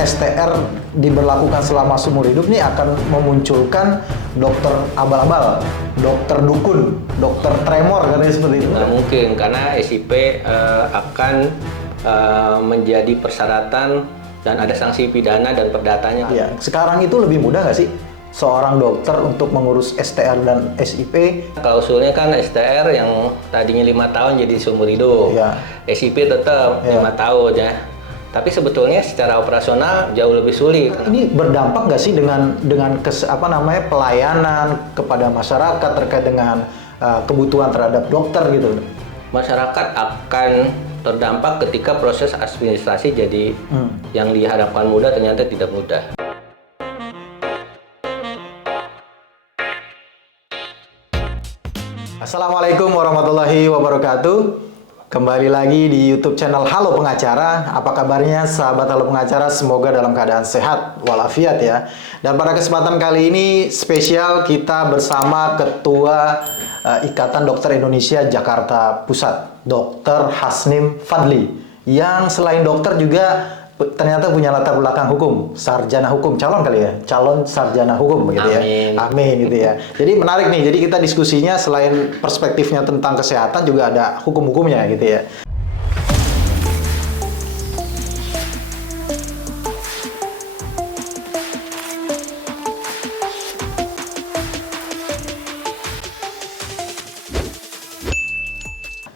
STR diberlakukan selama seumur hidup nih akan memunculkan dokter abal-abal, dokter dukun, dokter tremor katanya seperti itu. Nggak mungkin, karena SIP akan menjadi persyaratan dan ada sanksi pidana dan perdatanya. Iya, sekarang itu lebih mudah nggak sih seorang dokter untuk mengurus STR dan SIP? Klausulnya kan STR yang tadinya 5 tahun jadi seumur hidup. Iya. SIP tetap 5 tahun ya. Tapi sebetulnya secara operasional jauh lebih sulit. Ini berdampak nggak sih dengan pelayanan kepada masyarakat terkait dengan kebutuhan terhadap dokter gitu? Masyarakat akan terdampak ketika proses administrasi jadi yang diharapkan mudah ternyata tidak mudah. Assalamualaikum warahmatullahi wabarakatuh. Kembali lagi di YouTube channel Halo Pengacara. Apa kabarnya sahabat Halo Pengacara? Semoga dalam keadaan sehat walafiat ya. Dan pada kesempatan kali ini spesial kita bersama Ketua Ikatan Dokter Indonesia Jakarta Pusat, Dr. Hasnim Fadli, yang selain dokter juga ternyata punya latar belakang hukum, sarjana hukum, calon sarjana hukum begitu ya. Amin gitu ya. Jadi menarik nih. Jadi kita diskusinya selain perspektifnya tentang kesehatan juga ada hukum-hukumnya gitu ya.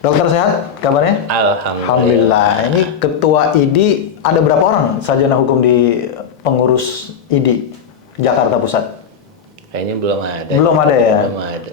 Dokter sehat, kabarnya? Alhamdulillah. Ini Ketua ID, ada berapa orang sarjana hukum di pengurus ID Jakarta Pusat? Kayaknya belum ada. Belum ada ya? Belum ada.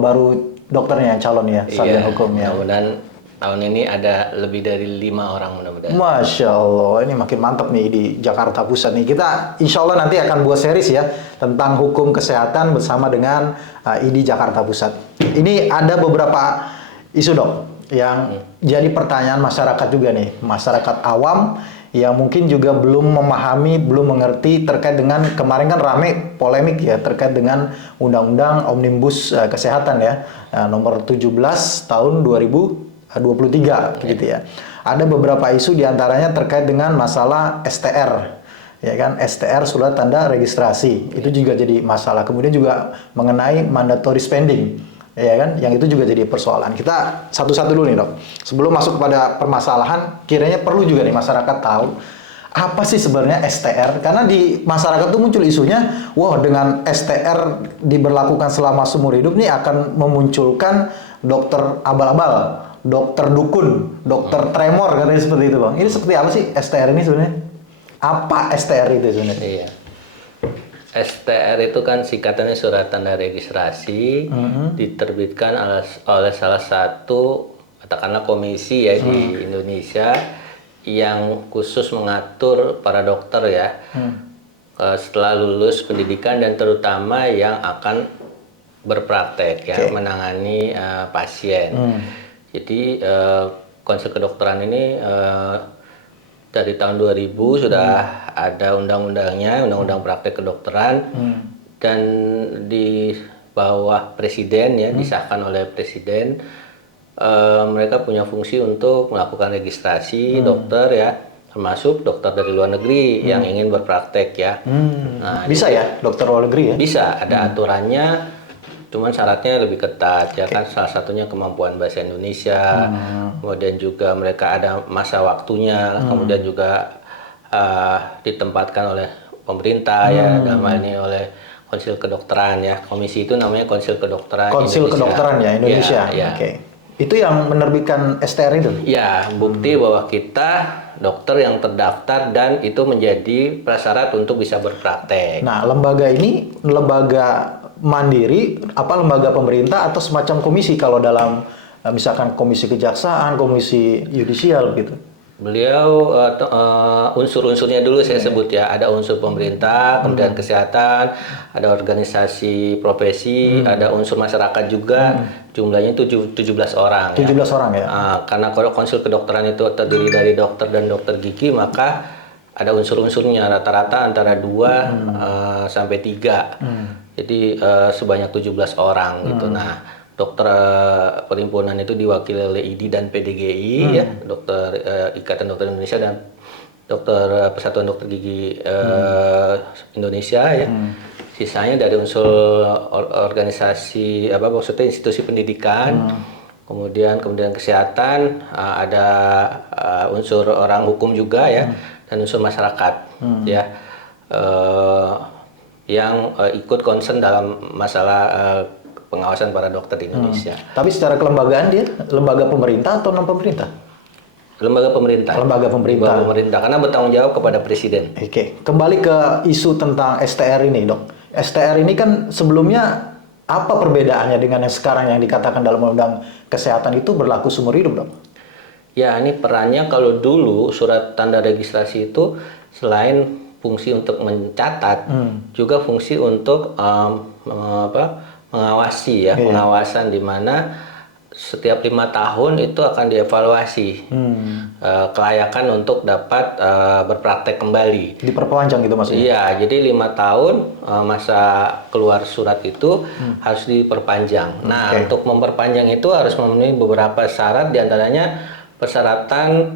Baru dokternya calon ya, sarjana hukum ya? Mudah-mudahan tahun ini ada lebih dari 5 orang mudah-mudahan. Masya Allah, ini makin mantap nih di Jakarta Pusat nih. Kita insya Allah nanti akan buat series ya tentang hukum kesehatan bersama dengan ID Jakarta Pusat. Ini ada beberapa isu dok yang jadi pertanyaan masyarakat juga nih, masyarakat awam yang mungkin juga belum memahami, belum mengerti terkait dengan kemarin kan rame polemik ya terkait dengan Undang-Undang Omnibus Kesehatan ya, nomor 17 tahun 2023 gitu ya. Ada beberapa isu diantaranya terkait dengan masalah STR. Ya kan, STR surat tanda registrasi itu juga jadi masalah. Kemudian juga mengenai mandatory spending. Ya kan, yang itu juga jadi persoalan. Kita satu-satu dulu nih dok. Sebelum masuk kepada permasalahan, kiranya perlu juga nih masyarakat tahu apa sih sebenarnya STR. Karena di masyarakat tuh muncul isunya, wah dengan STR diberlakukan selama seumur hidup nih akan memunculkan dokter abal-abal, dokter dukun, dokter tremor katanya seperti itu bang. Ini seperti apa sih STR ini sebenarnya? Apa STR itu sebenarnya? Iya. STR itu kan singkatannya surat tanda registrasi, diterbitkan oleh salah satu katakanlah komisi ya di Indonesia yang khusus mengatur para dokter ya setelah lulus pendidikan dan terutama yang akan berpraktek ya menangani pasien. Jadi konsul kedokteran ini dari tahun 2000 sudah ada undang-undangnya, undang-undang praktek kedokteran, dan di bawah presiden ya disahkan oleh presiden. Mereka punya fungsi untuk melakukan registrasi dokter ya, termasuk dokter dari luar negeri yang ingin berpraktek ya. Nah, bisa ya dokter luar negeri ya? Bisa, ada aturannya. Cuman syaratnya lebih ketat ya kan, salah satunya kemampuan bahasa Indonesia, kemudian juga mereka ada masa waktunya, kemudian juga ditempatkan oleh pemerintah ya, dalam hal ini oleh Konsil Kedokteran ya, komisi itu namanya Konsil Kedokteran Konsil Indonesia. Kedokteran ya Indonesia. Ya. Oke. Itu yang menerbitkan STR itu? Ya, bukti bahwa kita dokter yang terdaftar dan itu menjadi prasyarat untuk bisa berpraktek. Nah, lembaga ini lembaga mandiri, apa lembaga pemerintah atau semacam komisi kalau dalam misalkan komisi kejaksaan, komisi yudisial gitu? Beliau unsur-unsurnya dulu saya sebut ya, ada unsur pemerintah, kemudian kesehatan, ada organisasi profesi, ada unsur masyarakat juga, jumlahnya itu 17 orang. 17 orang ya? Karena kalau konsul kedokteran itu terdiri dari dokter dan dokter gigi, maka ada unsur-unsurnya rata-rata antara 2 sampai 3. Jadi sebanyak 17 orang gitu. Nah, dokter perhimpunan itu diwakili oleh ID dan PDGI ya, dokter Ikatan Dokter Indonesia dan Persatuan Dokter Gigi Indonesia ya. Sisanya dari unsur organisasi maksudnya institusi pendidikan, kemudian kesehatan, ada unsur orang hukum juga ya, dan unsur masyarakat ya, yang ikut concern dalam masalah pengawasan para dokter di Indonesia. Tapi secara kelembagaan dia lembaga pemerintah atau non pemerintah? Lembaga pemerintah. Lembaga pemerintah. Lembaga pemerintah karena bertanggung jawab kepada presiden. Oke, kembali ke isu tentang STR ini, Dok. STR ini kan sebelumnya apa perbedaannya dengan yang sekarang yang dikatakan dalam Undang Kesehatan itu berlaku seumur hidup, Dok? Ya, ini perannya kalau dulu surat tanda registrasi itu selain fungsi untuk mencatat, juga fungsi untuk mengawasi ya, pengawasan di mana setiap 5 tahun itu akan dievaluasi kelayakan untuk dapat berpraktek kembali. Diperpanjang gitu maksudnya? Iya, jadi 5 tahun masa keluar surat itu harus diperpanjang. Nah, untuk memperpanjang itu harus memenuhi beberapa syarat, diantaranya persyaratan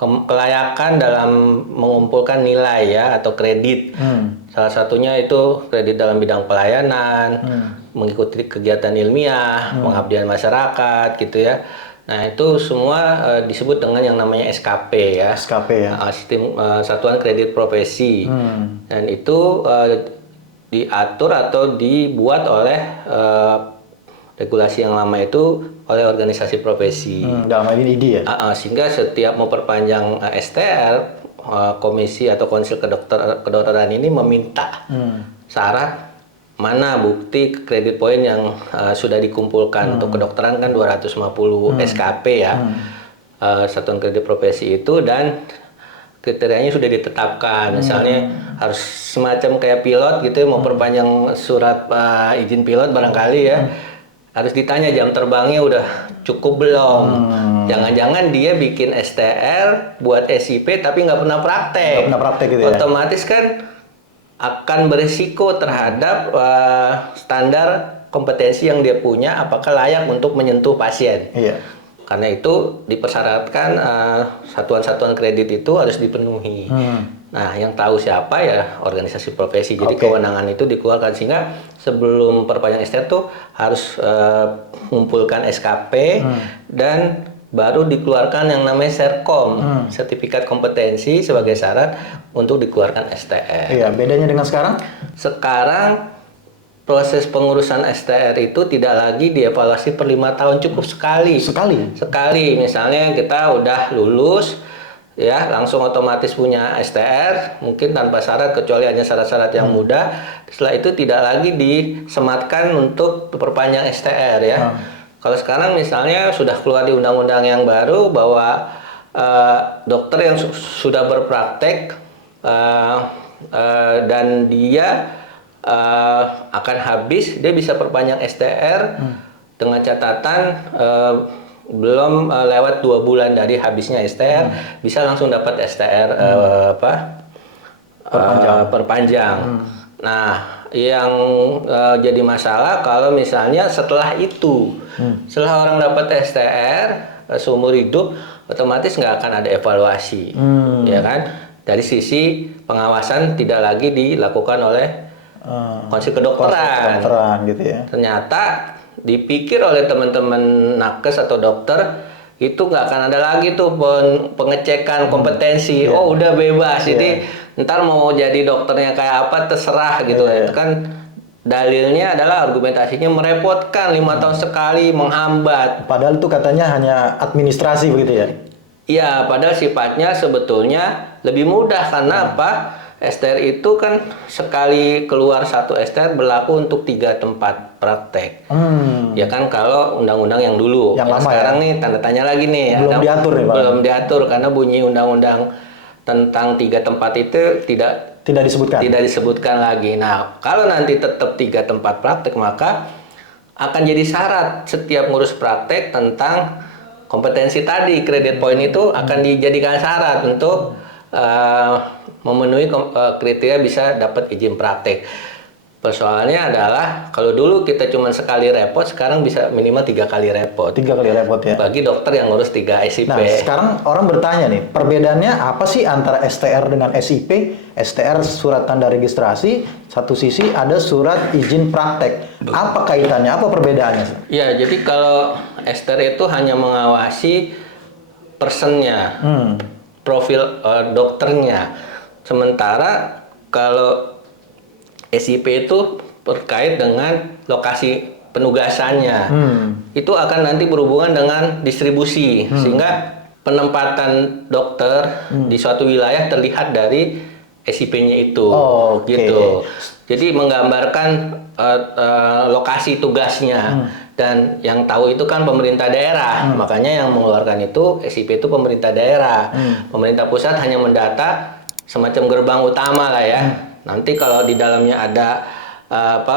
kelayakan dalam mengumpulkan nilai ya atau kredit. Salah satunya itu kredit dalam bidang pelayanan, mengikuti kegiatan ilmiah, pengabdian masyarakat gitu ya. Nah, itu semua disebut dengan yang namanya SKP ya. SKP ya. Sistem Satuan Kredit Profesi. Dan itu diatur atau dibuat oleh regulasi yang lama itu oleh organisasi profesi. Dalam hal ini IDI ya? Sehingga setiap memperpanjang STR, komisi atau konsil kedokteran ini meminta syarat mana bukti kredit poin yang sudah dikumpulkan. Untuk kedokteran kan 250 SKP ya, Satuan Kredit Profesi itu, dan kriterianya sudah ditetapkan. Misalnya harus semacam kayak pilot gitu ya, mau perpanjang surat izin pilot barangkali ya, harus ditanya jam terbangnya udah cukup belum. Jangan-jangan dia bikin STR buat SIP tapi nggak pernah praktek. Nggak pernah praktek gitu ya? Otomatis kan akan berisiko terhadap standar kompetensi yang dia punya, apakah layak untuk menyentuh pasien. Iya. Karena itu dipersyaratkan satuan-satuan kredit itu harus dipenuhi. Nah, yang tahu siapa ya organisasi profesi. Jadi kewenangan itu dikeluarkan, sehingga sebelum perpanjang STR tuh harus mengumpulkan SKP dan baru dikeluarkan yang namanya Serkom, sertifikat kompetensi sebagai syarat untuk dikeluarkan STR. Iya, bedanya dengan sekarang? Sekarang proses pengurusan STR itu tidak lagi dievaluasi per 5 tahun, cukup sekali. Sekali, misalnya kita udah lulus, ya langsung otomatis punya STR, mungkin tanpa syarat kecuali hanya syarat-syarat yang mudah. Setelah itu tidak lagi disematkan untuk perpanjang STR ya. Kalau sekarang misalnya sudah keluar di undang-undang yang baru bahwa dokter yang sudah berpraktek dan dia akan habis, dia bisa perpanjang STR dengan catatan belum lewat 2 bulan dari habisnya STR, bisa langsung dapat STR perpanjang. Nah, yang jadi masalah kalau misalnya setelah itu, setelah orang dapat STR seumur hidup, otomatis nggak akan ada evaluasi, ya kan? Dari sisi pengawasan tidak lagi dilakukan oleh konsil kedokteran gitu ya. Ternyata dipikir oleh teman-teman nakes atau dokter itu nggak akan ada lagi tuh pengecekan kompetensi. Oh, udah bebas. Jadi ntar mau jadi dokternya kayak apa terserah gitu. Itu kan dalilnya adalah argumentasinya merepotkan, 5 tahun sekali, menghambat. Padahal itu katanya hanya administrasi begitu ya? Iya, padahal sifatnya sebetulnya lebih mudah karena apa? STR itu kan sekali keluar satu STR berlaku untuk 3 tempat praktek. Ya kan, kalau undang-undang yang dulu. Yang lama sekarang nih tanda tanya lagi nih. Belum diatur nih, Pak. Belum diatur karena bunyi undang-undang tentang 3 tempat itu tidak disebutkan lagi. Nah, kalau nanti tetap 3 tempat praktek, maka akan jadi syarat setiap ngurus praktek tentang kompetensi tadi, kredit poin itu akan dijadikan syarat untuk memenuhi kriteria bisa dapat izin praktek. Persoalannya adalah kalau dulu kita cuma sekali repot, sekarang bisa minimal 3 kali repot. 3 kali repot ya. Bagi dokter yang ngurus 3 SIP. Nah, sekarang orang bertanya nih, perbedaannya apa sih antara STR dengan SIP? STR surat tanda registrasi, satu sisi ada surat izin praktek. Apa kaitannya? Apa perbedaannya? Ya, jadi kalau STR itu hanya mengawasi personnya, profil dokternya. Sementara kalau SIP itu terkait dengan lokasi penugasannya. Itu akan nanti berhubungan dengan distribusi, sehingga penempatan dokter di suatu wilayah terlihat dari SIP-nya itu. Gitu. Jadi menggambarkan lokasi tugasnya. Dan yang tahu itu kan pemerintah daerah. Makanya yang mengeluarkan itu SIP itu pemerintah daerah. Pemerintah pusat hanya mendata semacam gerbang utama lah ya. Nanti kalau di dalamnya ada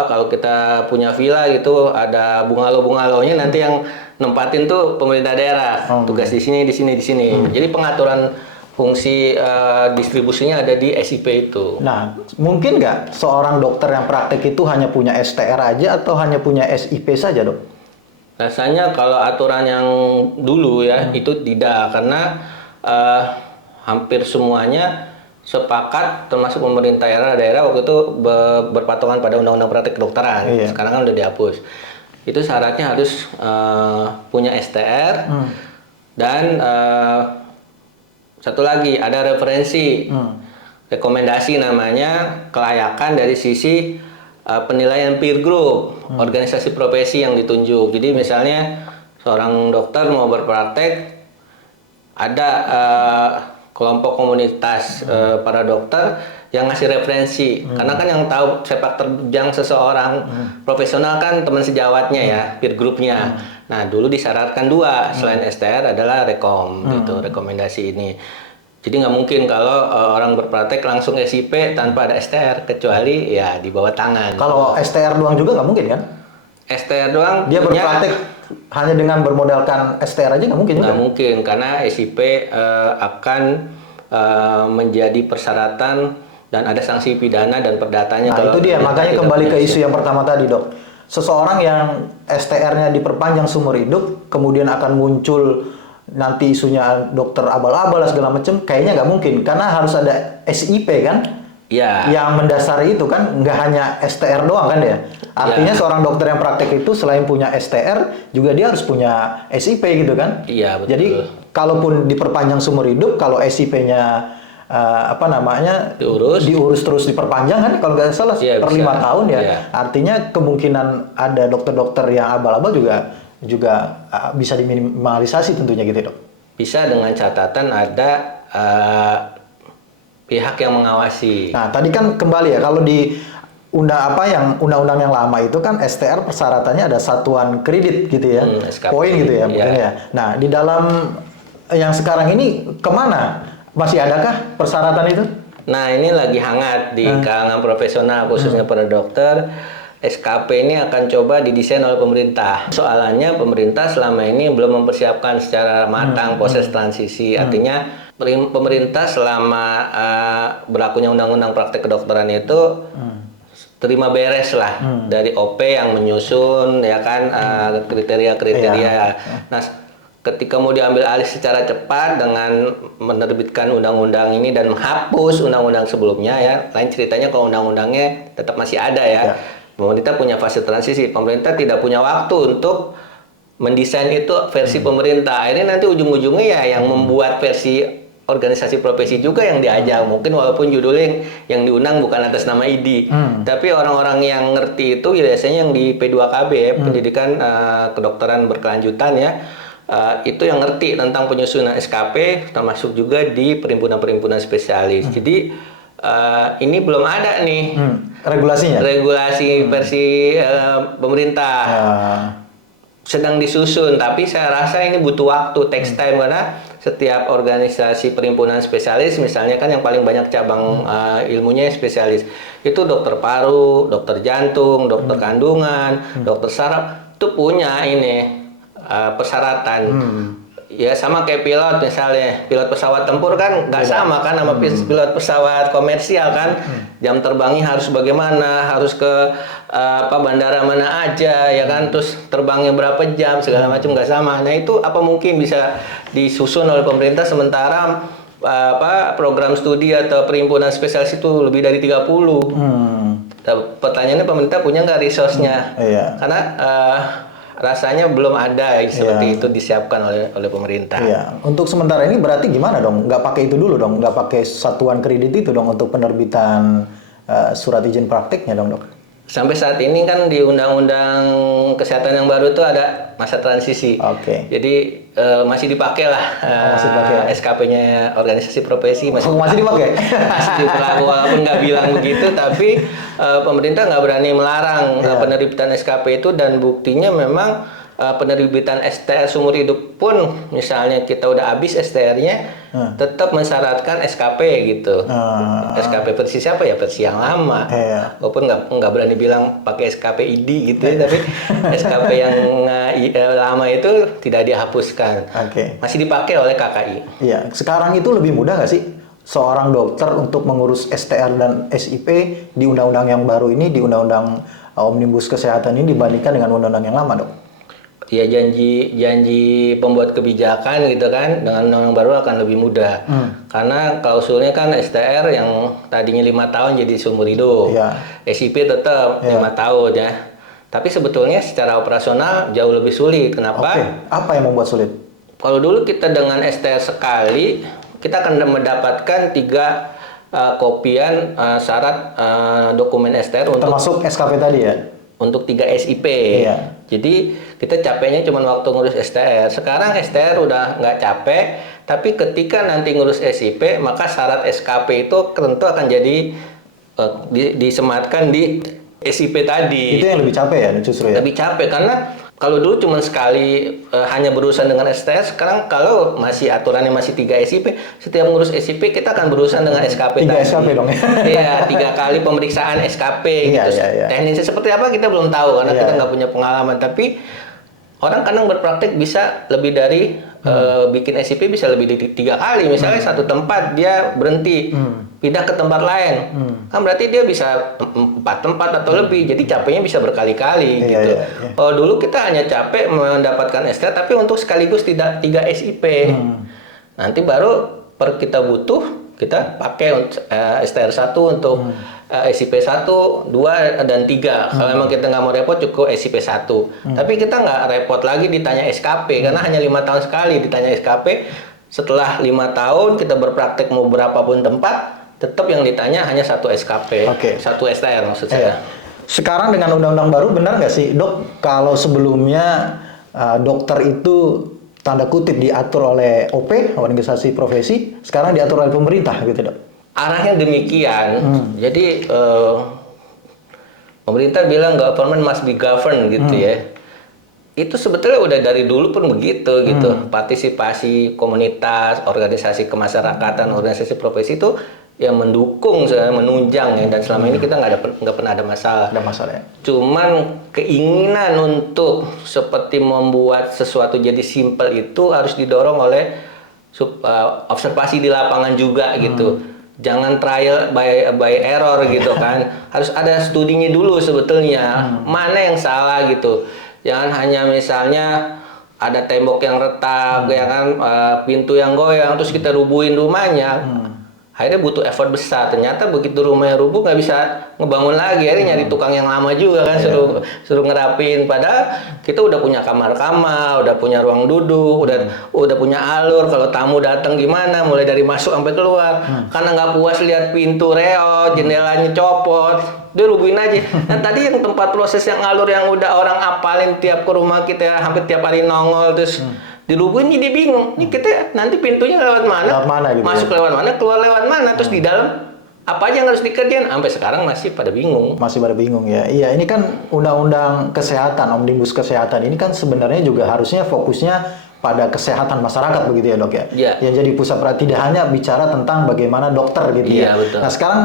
kalau kita punya villa gitu, ada bungalow-bungalow-nya, nanti yang nempatin tuh pemerintah daerah. Tugas di sini, di sini, di sini. Jadi pengaturan fungsi distribusinya ada di SIP itu. Nah, mungkin nggak seorang dokter yang praktek itu hanya punya STR aja atau hanya punya SIP saja, Dok? Rasanya kalau aturan yang dulu ya itu tidak, karena hampir semuanya sepakat, termasuk pemerintah daerah waktu itu berpatokan pada Undang-Undang Praktek Kedokteran. Sekarang kan udah dihapus. Itu syaratnya harus punya STR dan satu lagi ada referensi, rekomendasi namanya, kelayakan dari sisi penilaian peer group, organisasi profesi yang ditunjuk. Jadi misalnya seorang dokter mau berpraktek, ada kelompok komunitas para dokter yang ngasih referensi, karena kan yang tahu sepak terjang seseorang profesional kan teman sejawatnya ya, peer groupnya. Nah dulu disyaratkan 2 selain STR adalah gitu, rekomendasi ini. Jadi nggak mungkin kalau orang berpraktek langsung SIP tanpa ada STR, kecuali ya di bawah tangan. Kalau STR doang juga nggak mungkin kan? STR doang dia berpraktek hanya dengan bermodalkan STR aja nggak mungkin juga? Nggak mungkin, karena SIP akan menjadi persyaratan dan ada sanksi pidana dan perdatanya. Nah itu dia, makanya kembali ke isu yang pertama tadi, Dok. Seseorang yang STR-nya diperpanjang seumur hidup, kemudian akan muncul nanti isunya dokter abal-abal segala macam, kayaknya nggak mungkin, karena harus ada SIP kan? Ya. Yang mendasari itu kan, nggak hanya STR doang kan ya? Artinya seorang dokter yang praktek itu selain punya STR, juga dia harus punya SIP gitu kan? Iya, betul. Jadi kalaupun diperpanjang seumur hidup, kalau SIP-nya diurus terus diperpanjang kan, kalau nggak salah per 5 tahun ya. Artinya kemungkinan ada dokter-dokter yang abal-abal juga bisa diminimalisasi tentunya gitu, Dok. Bisa dengan catatan ada pihak yang mengawasi. Nah, tadi kan kembali ya, kalau di undang-undang yang lama itu kan STR persyaratannya ada satuan kredit gitu ya, poin gitu ya mungkin ya. Nah, di dalam yang sekarang ini kemana? Masih adakah persyaratan itu? Nah, ini lagi hangat di kalangan profesional, khususnya para dokter. SKP ini akan coba didesain oleh pemerintah. Soalannya pemerintah selama ini belum mempersiapkan secara matang proses transisi. Artinya pemerintah selama berlakunya undang-undang praktek kedokteran itu terima beres lah dari OP yang menyusun ya kan kriteria-kriteria. Nah, ketika mau diambil alih secara cepat dengan menerbitkan undang-undang ini dan menghapus undang-undang sebelumnya ya, lain ceritanya kalau undang-undangnya tetap masih ada ya. Pemerintah punya fase transisi, pemerintah tidak punya waktu untuk mendesain itu versi pemerintah. Ini nanti ujung-ujungnya ya yang membuat versi organisasi profesi juga yang diajak. Mungkin walaupun judulnya yang diundang bukan atas nama ID, tapi orang-orang yang ngerti itu biasanya yang di P2KB ya, pendidikan kedokteran berkelanjutan ya. Itu yang ngerti tentang penyusunan SKP, termasuk juga di perhimpunan-perhimpunan spesialis. Jadi ini belum ada nih regulasinya. Regulasi versi pemerintah sedang disusun, tapi saya rasa ini butuh waktu, takes time, karena setiap organisasi perhimpunan spesialis, misalnya kan yang paling banyak cabang ilmunya spesialis, itu dokter paru, dokter jantung, dokter kandungan, dokter saraf, itu punya ini persyaratan Ya sama kayak pilot misalnya, pilot pesawat tempur kan nggak sama kan sama pilot pesawat komersial kan, jam terbangnya harus bagaimana, harus ke bandara mana aja ya kan, terus terbangnya berapa jam segala macam nggak sama. Nah itu apa mungkin bisa disusun oleh pemerintah sementara program studi atau perhimpunan spesialis itu lebih dari 30. Nah, pertanyaannya pemerintah punya nggak resource-nya? Karena rasanya belum ada seperti itu disiapkan oleh pemerintah. Iya. Untuk sementara ini berarti gimana dong? Nggak pakai itu dulu dong? Nggak pakai satuan kredit itu dong untuk penerbitan surat izin praktiknya dong, Dok? Sampai saat ini kan di Undang-Undang Kesehatan yang baru itu ada masa transisi. Jadi masih dipakai lah SKP-nya organisasi profesi masih dipakai. Masih diberlaku walaupun nggak bilang begitu, tapi pemerintah nggak berani melarang penerbitan SKP itu, dan buktinya memang penerbitan STR seumur hidup pun misalnya kita udah habis STR-nya tetap mensyaratkan SKP gitu. SKP versi siapa ya? Versi yang lama. Walaupun nggak berani bilang pakai SKP ID gitu ya, tapi SKP yang lama itu tidak dihapuskan. Masih dipakai oleh KKI. Iya. Sekarang itu lebih mudah nggak sih seorang dokter untuk mengurus STR dan SIP di undang-undang yang baru ini, di undang-undang Omnibus Kesehatan ini dibandingkan dengan undang-undang yang lama, Dok? Ya janji pembuat kebijakan gitu kan, dengan undang-undang baru akan lebih mudah. Karena klausulnya kan STR yang tadinya 5 tahun jadi seumur hidup. SIP tetap 5 tahun ya. Tapi sebetulnya secara operasional jauh lebih sulit. Kenapa? Apa yang membuat sulit? Kalau dulu kita dengan STR sekali, kita akan mendapatkan 3 kopian syarat dokumen STR untuk termasuk SKP tadi ya? Untuk 3 SIP. Jadi kita capeknya cuma waktu ngurus STR. Sekarang STR udah nggak capek, tapi ketika nanti ngurus SIP, maka syarat SKP itu tentu akan jadi disematkan di SIP tadi. Itu yang lebih capek ya justru ya? Lebih capek karena kalau dulu cuma sekali hanya berurusan dengan STR, sekarang kalau masih aturannya masih 3 SIP, setiap ngurus SIP kita akan berurusan dengan SKP 3 SKP dong ya? Iya, 3 kali pemeriksaan SKP gitu. Teknisnya seperti apa kita belum tahu karena kita nggak punya pengalaman. Tapi orang kadang berpraktik bisa lebih dari bikin SIP bisa lebih dari 3 kali. Misalnya satu tempat dia berhenti, pindah ke tempat lain, kan berarti dia bisa 4 tempat atau lebih. Jadi capeknya bisa berkali-kali gitu. Dulu kita hanya capek mendapatkan STR, tapi untuk sekaligus tidak 3 SIP. Nanti baru kita butuh, kita pakai STR 1 untuk SIP 1, 2, dan 3. Kalau memang kita nggak mau repot, cukup SIP 1. Tapi kita nggak repot lagi ditanya SKP, karena hanya 5 tahun sekali ditanya SKP. Setelah 5 tahun kita berpraktek mau berapapun tempat, tetap yang ditanya hanya 1 SKP, 1 STR maksud saya. Sekarang dengan undang-undang baru, benar nggak sih, Dok, kalau sebelumnya dokter itu tanda kutip diatur oleh OP, organisasi profesi, sekarang diatur oleh pemerintah gitu, Dok? Arahnya demikian. Jadi pemerintah bilang government must be governed gitu ya. Itu sebetulnya udah dari dulu pun begitu gitu. Partisipasi komunitas, organisasi kemasyarakatan, organisasi profesi itu yang mendukung, menunjang ya, dan selama ini kita nggak pernah ada masalah. Ya. Cuman keinginan untuk seperti membuat sesuatu jadi simpel itu harus didorong oleh observasi di lapangan juga gitu. Jangan trial by error gitu kan. Harus ada studinya dulu sebetulnya. Mana yang salah gitu. Jangan hanya misalnya ada tembok yang retak, ya kan, pintu yang goyang, terus kita rubuhin rumahnya. Akhirnya butuh effort besar. Ternyata begitu rumahnya rubuh nggak bisa ngebangun lagi. Akhirnya nyari tukang yang lama juga kan, suruh ngerapin. Padahal kita udah punya kamar-kamar, udah punya ruang duduk, udah punya alur. Kalau tamu datang gimana, mulai dari masuk sampai keluar. Karena nggak puas lihat pintu reot, jendelanya copot, dia rubuhin aja. Nah tadi yang tempat proses yang alur yang udah orang apalin tiap ke rumah kita hampir tiap hari nongol terus. Dirubuhin jadi bingung. Ini kita nanti pintunya lewat mana? Gitu masuk ya? Lewat mana, keluar lewat mana? Terus di dalam apa aja yang harus dikerjain? Sampai sekarang masih pada bingung. Masih pada bingung ya. Iya, ini kan undang-undang kesehatan, Omnibus Kesehatan ini kan sebenarnya juga harusnya fokusnya pada kesehatan masyarakat begitu ya, Dok ya. Yang jadi pusat perhatian tidak hanya bicara tentang bagaimana dokter gitu ya. Betul. Nah, sekarang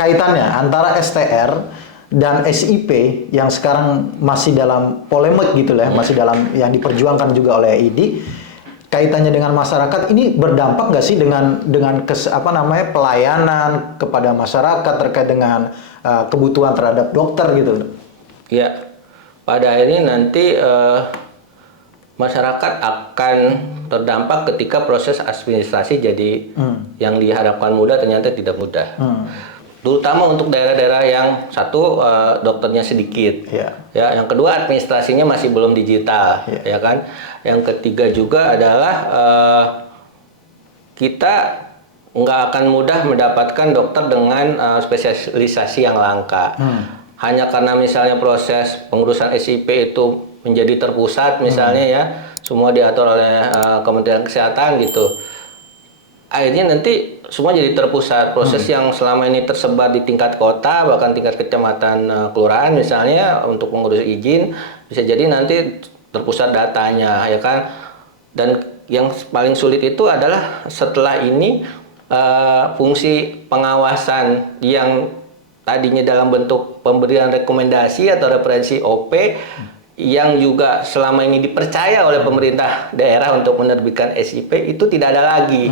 kaitannya antara STR dan SIP yang sekarang masih dalam polemik gitu lah, masih dalam yang diperjuangkan juga oleh ID. kaitannya dengan masyarakat ini berdampak nggak sih dengan pelayanan kepada masyarakat terkait dengan kebutuhan terhadap dokter gitu? Ya, pada akhirnya nanti masyarakat akan terdampak ketika proses administrasi jadi yang diharapkan mudah ternyata tidak mudah. Terutama untuk daerah-daerah yang satu dokternya sedikit, ya. Yang kedua administrasinya masih belum digital, ya kan. Yang ketiga juga adalah kita nggak akan mudah mendapatkan dokter dengan spesialisasi yang langka. Hanya karena misalnya proses pengurusan SIP itu menjadi terpusat, misalnya ya, semua diatur oleh Kementerian Kesehatan gitu. Akhirnya nanti semua jadi terpusat. Proses yang selama ini tersebar di tingkat kota, bahkan tingkat kecamatan, kelurahan misalnya untuk mengurus izin, bisa jadi nanti terpusat datanya, ya kan. Dan yang paling sulit itu adalah setelah ini fungsi pengawasan yang tadinya dalam bentuk pemberian rekomendasi atau referensi OP yang juga selama ini dipercaya oleh pemerintah daerah untuk menerbitkan SIP itu tidak ada lagi.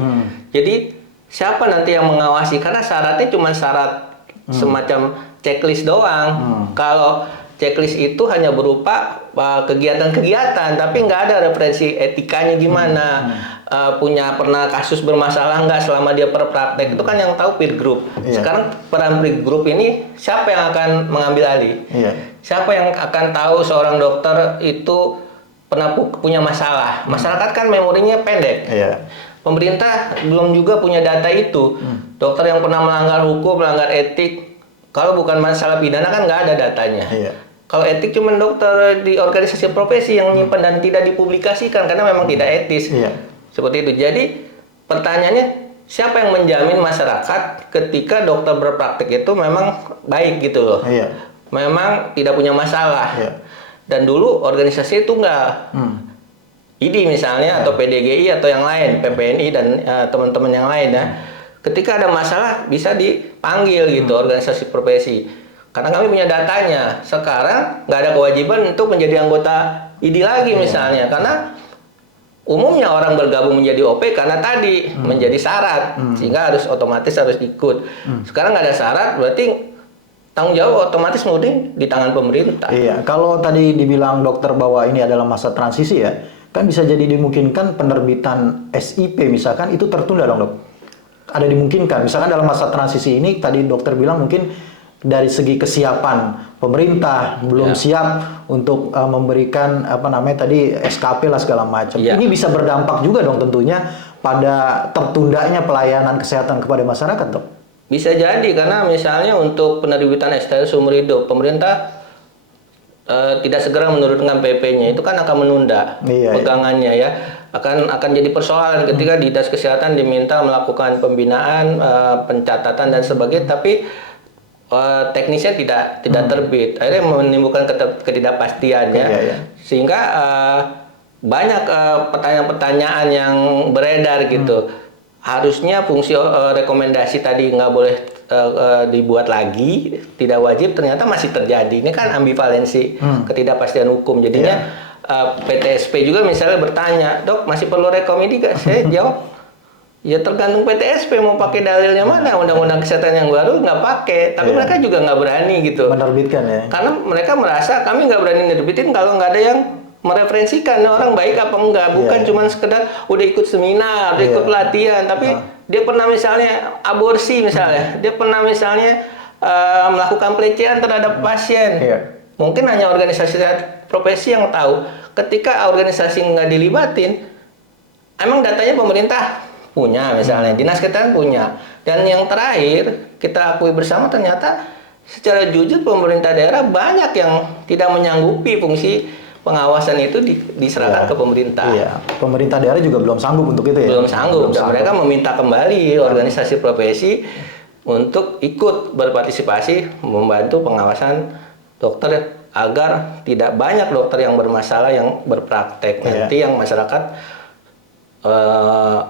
Jadi siapa nanti yang mengawasi? Karena syaratnya cuma syarat semacam checklist doang. Kalau checklist itu hanya berupa kegiatan-kegiatan, tapi nggak ada referensi etikanya gimana. Punya pernah kasus bermasalah nggak selama dia berpraktek, itu kan yang tahu peer group. Sekarang peran peer group ini siapa yang akan mengambil alih? Siapa yang akan tahu seorang dokter itu pernah punya masalah? Masyarakat kan memorinya pendek. Pemerintah belum juga punya data itu. Dokter yang pernah melanggar hukum, melanggar etik, kalau bukan masalah pidana kan nggak ada datanya. Kalau etik cuma dokter di organisasi profesi yang nyimpan dan tidak dipublikasikan karena memang tidak etis. Seperti itu. Jadi pertanyaannya, siapa yang menjamin masyarakat ketika dokter berpraktik itu memang baik gitu loh. Memang tidak punya masalah. Dan dulu organisasi itu enggak. IDI misalnya atau PDGI atau yang lain, PPNI dan teman-teman yang lain ya. Ketika ada masalah bisa dipanggil gitu organisasi profesi. Karena kami punya datanya. Sekarang nggak ada kewajiban untuk menjadi anggota IDI lagi misalnya. Karena umumnya orang bergabung menjadi OP karena tadi menjadi syarat. Sehingga otomatis harus ikut. Sekarang nggak ada syarat berarti tanggung jawab otomatis murni di tangan pemerintah. Kalau tadi dibilang dokter bahwa ini adalah masa transisi ya, kan bisa jadi dimungkinkan penerbitan SIP misalkan itu tertunda dong dok. Ada dimungkinkan, misalkan dalam masa transisi ini tadi dokter bilang mungkin dari segi kesiapan pemerintah belum siap untuk memberikan tadi SKP lah segala macam. Ini bisa berdampak juga dong tentunya pada tertundanya pelayanan kesehatan kepada masyarakat dok. Bisa jadi karena misalnya untuk penerbitan STR seumur hidup pemerintah tidak segera menurunkan PP-nya, itu kan akan menunda pegangannya ya. Akan jadi persoalan ketika Dinas Kesehatan diminta melakukan pembinaan, pencatatan dan sebagainya, tapi teknisnya tidak terbit. Akhirnya menimbulkan ketidakpastian ya. Sehingga banyak pertanyaan-pertanyaan yang beredar gitu. Harusnya fungsi rekomendasi tadi nggak boleh dibuat lagi, tidak wajib, ternyata masih terjadi. Ini kan ambivalensi ketidakpastian hukum. Jadinya PTSP juga misalnya bertanya, dok masih perlu rekom ini nggak? Saya jawab, ya tergantung PTSP mau pakai dalilnya mana. Undang-undang kesehatan yang baru nggak pakai, tapi mereka juga nggak berani gitu menerbitkan ya. Karena mereka merasa kami nggak berani nerbitin kalau nggak ada yang mereferensikan orang baik apa enggak, bukan cuma sekedar udah ikut seminar, udah ikut pelatihan, tapi dia pernah misalnya aborsi misalnya, dia pernah misalnya melakukan pelecehan terhadap pasien. Mungkin hanya organisasi profesi yang tahu. Ketika organisasi nggak dilibatin, emang datanya pemerintah punya misalnya, Dinas Kesehatan punya. Dan yang terakhir kita akui bersama ternyata secara jujur pemerintah daerah banyak yang tidak menyanggupi fungsi pengawasan itu diserahkan ke pemerintah. Pemerintah daerah juga belum sanggup untuk itu ya. Belum sanggup. Dan mereka meminta kembali organisasi profesi untuk ikut berpartisipasi membantu pengawasan dokter agar tidak banyak dokter yang bermasalah yang berpraktek nanti yang masyarakat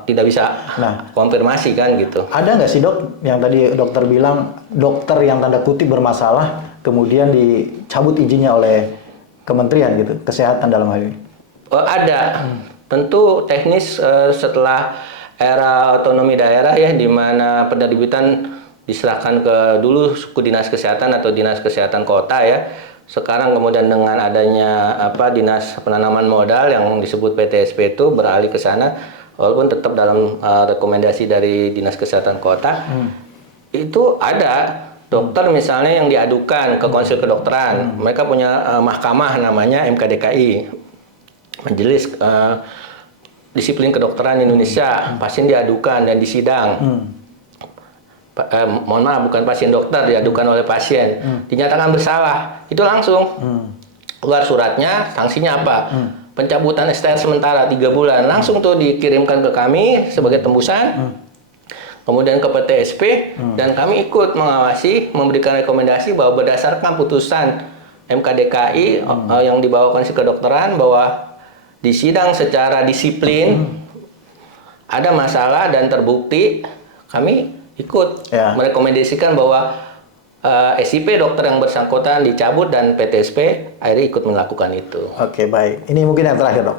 tidak bisa konfirmasi kan gitu. Ada nggak sih dok yang tadi dokter bilang dokter yang tanda kutip bermasalah kemudian dicabut izinnya oleh kementerian gitu kesehatan dalam hal ini? Ada, Tentu teknis setelah era otonomi daerah ya, di mana penerbitan diserahkan dulu ke Dinas Kesehatan atau Dinas Kesehatan Kota ya. Sekarang kemudian dengan adanya Dinas Penanaman Modal yang disebut PTSP itu beralih ke sana, walaupun tetap dalam rekomendasi dari Dinas Kesehatan Kota. Itu ada dokter misalnya yang diadukan ke konsil kedokteran. Mereka punya mahkamah namanya MKDKI, Majelis Disiplin Kedokteran Indonesia. Pasien diadukan dan disidang. Mohon maaf, bukan pasien dokter, diadukan oleh pasien, dinyatakan bersalah, itu langsung keluar suratnya, sanksinya apa? Pencabutan STR sementara 3 bulan, langsung tuh dikirimkan ke kami sebagai tembusan, kemudian ke PTSP, dan kami ikut mengawasi, memberikan rekomendasi bahwa berdasarkan putusan MKDKI yang dibawa Konsil Kedokteran bahwa di sidang secara disiplin ada masalah dan terbukti, kami ikut merekomendasikan bahwa SIP dokter yang bersangkutan dicabut dan PTSP akhirnya ikut melakukan itu. Oke, baik. Ini mungkin yang terakhir, Dok.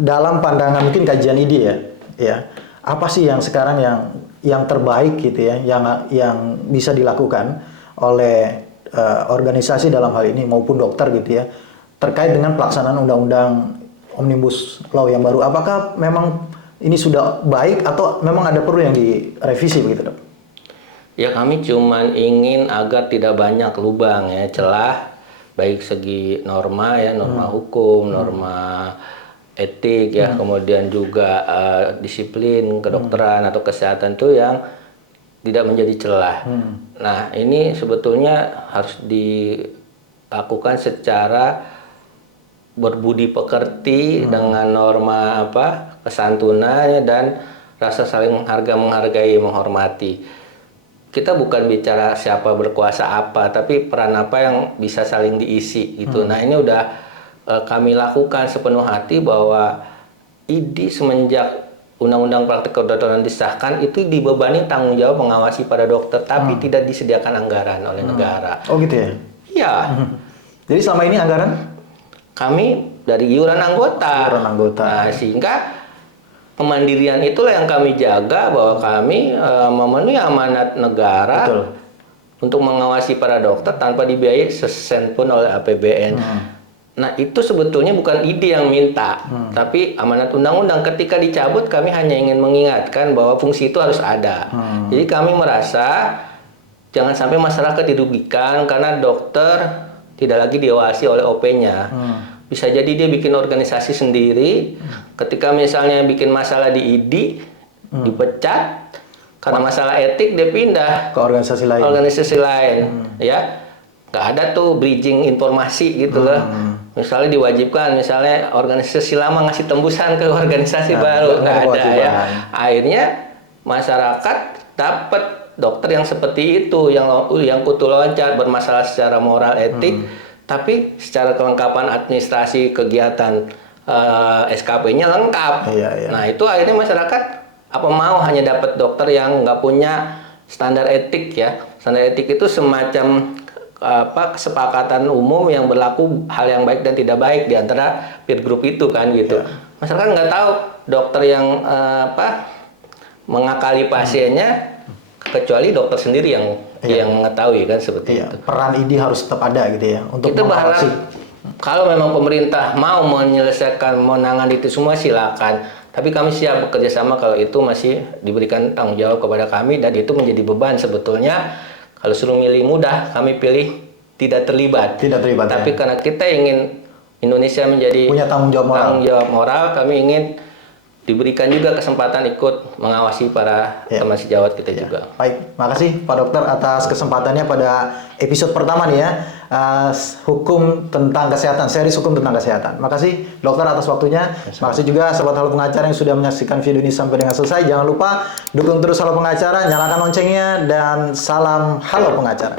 Dalam pandangan mungkin kajian IDI ya, apa sih yang sekarang yang terbaik gitu ya, yang bisa dilakukan oleh organisasi dalam hal ini maupun dokter gitu ya, terkait dengan pelaksanaan undang-undang Omnibus Law yang baru? Apakah memang ini sudah baik atau memang ada perlu yang direvisi begitu, Dok? Ya, kami cuman ingin agar tidak banyak lubang ya, celah baik segi norma ya, norma hukum, norma etik ya, kemudian juga disiplin kedokteran atau kesehatan itu yang tidak menjadi celah. Nah, ini sebetulnya harus dilakukan secara berbudi pekerti dengan norma kesantunan dan rasa saling menghargai, menghormati. Kita bukan bicara siapa berkuasa apa, tapi peran apa yang bisa saling diisi gitu. Nah, ini udah kami lakukan sepenuh hati bahwa IDI semenjak Undang-Undang Praktik Kedokteran disahkan itu dibebani tanggung jawab mengawasi para dokter, tapi tidak disediakan anggaran oleh negara. Oh gitu ya? Iya. Jadi selama ini anggaran? Kami dari iuran anggota. Iuran anggota. Nah, sehingga kemandirian itulah yang kami jaga, bahwa kami memenuhi amanat negara. Betul. Untuk mengawasi para dokter tanpa dibiayai sesen pun oleh APBN. Nah, itu sebetulnya bukan ide yang minta, tapi amanat undang-undang. Ketika dicabut, kami hanya ingin mengingatkan bahwa fungsi itu harus ada. Jadi kami merasa jangan sampai masyarakat dirugikan karena dokter tidak lagi diawasi oleh OP-nya. Bisa jadi dia bikin organisasi sendiri. Ketika misalnya bikin masalah di IDI, dipecat. Karena masalah etik, dia pindah ke organisasi lain. Ya. Nggak ada tuh bridging informasi gitu loh. Misalnya diwajibkan, misalnya organisasi lama ngasih tembusan ke organisasi baru. Nggak ada ya. Akhirnya masyarakat dapat dokter yang seperti itu, yang kutu loncat, bermasalah secara moral etik, tapi secara kelengkapan administrasi kegiatan SKP-nya lengkap. Nah, itu akhirnya masyarakat apa mau hanya dapat dokter yang nggak punya standar etik ya. Standar etik itu semacam kesepakatan umum yang berlaku hal yang baik dan tidak baik di antara peer group itu kan gitu. Masyarakat nggak tahu dokter yang mengakali pasiennya, kecuali dokter sendiri yang mengetahui kan seperti itu. Peran IDI harus tetap ada gitu ya untuk kita berharap kalau memang pemerintah mau menyelesaikan, menangani itu semua silakan. Tapi kami siap bekerja sama kalau itu masih diberikan tanggung jawab kepada kami, dan itu menjadi beban sebetulnya. Kalau suruh milih mudah, kami pilih tidak terlibat. Tapi karena kita ingin Indonesia menjadi punya tanggung jawab moral, kami ingin diberikan juga kesempatan ikut mengawasi para teman sejawat kita juga. Baik, makasih Pak Dokter atas kesempatannya pada episode pertama nih ya, hukum tentang kesehatan, series hukum tentang kesehatan. Makasih Dokter atas waktunya. Makasih juga sahabat Halo Pengacara yang sudah menyaksikan video ini sampai dengan selesai. Jangan lupa dukung terus Halo Pengacara, nyalakan loncengnya, dan salam Halo Pengacara.